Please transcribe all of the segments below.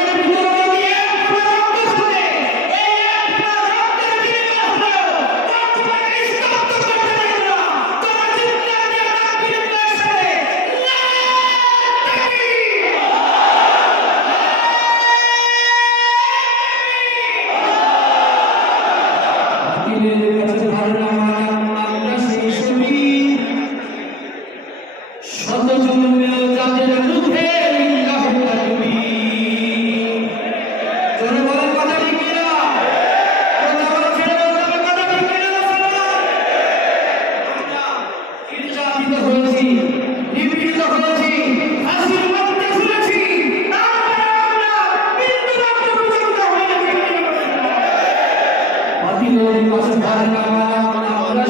Ryan Kennedy.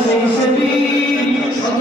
সেই সেবী শত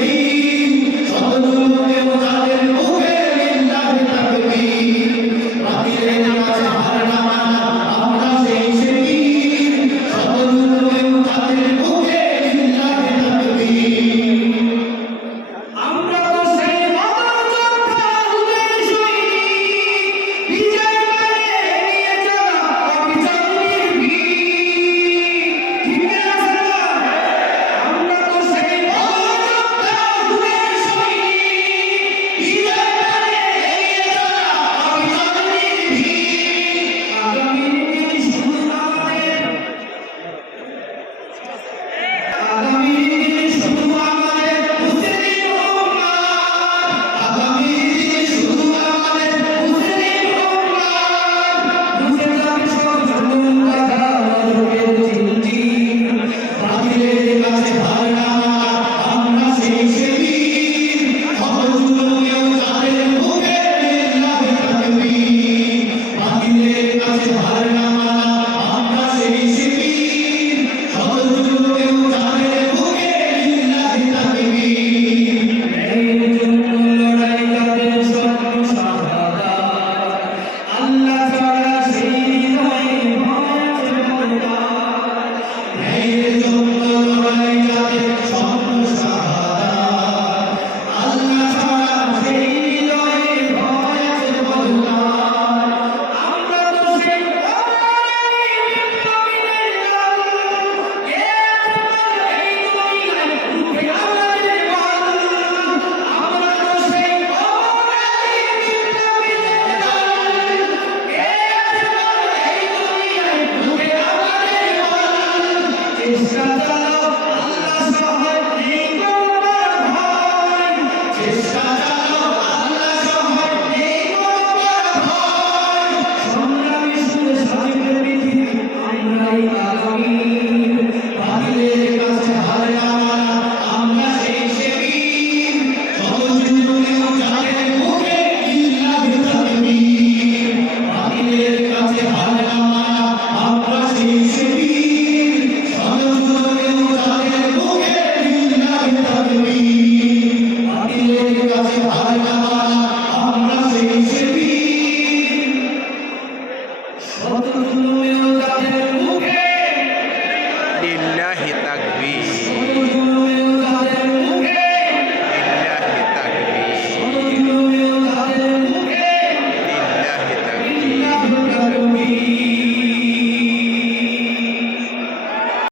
lillahi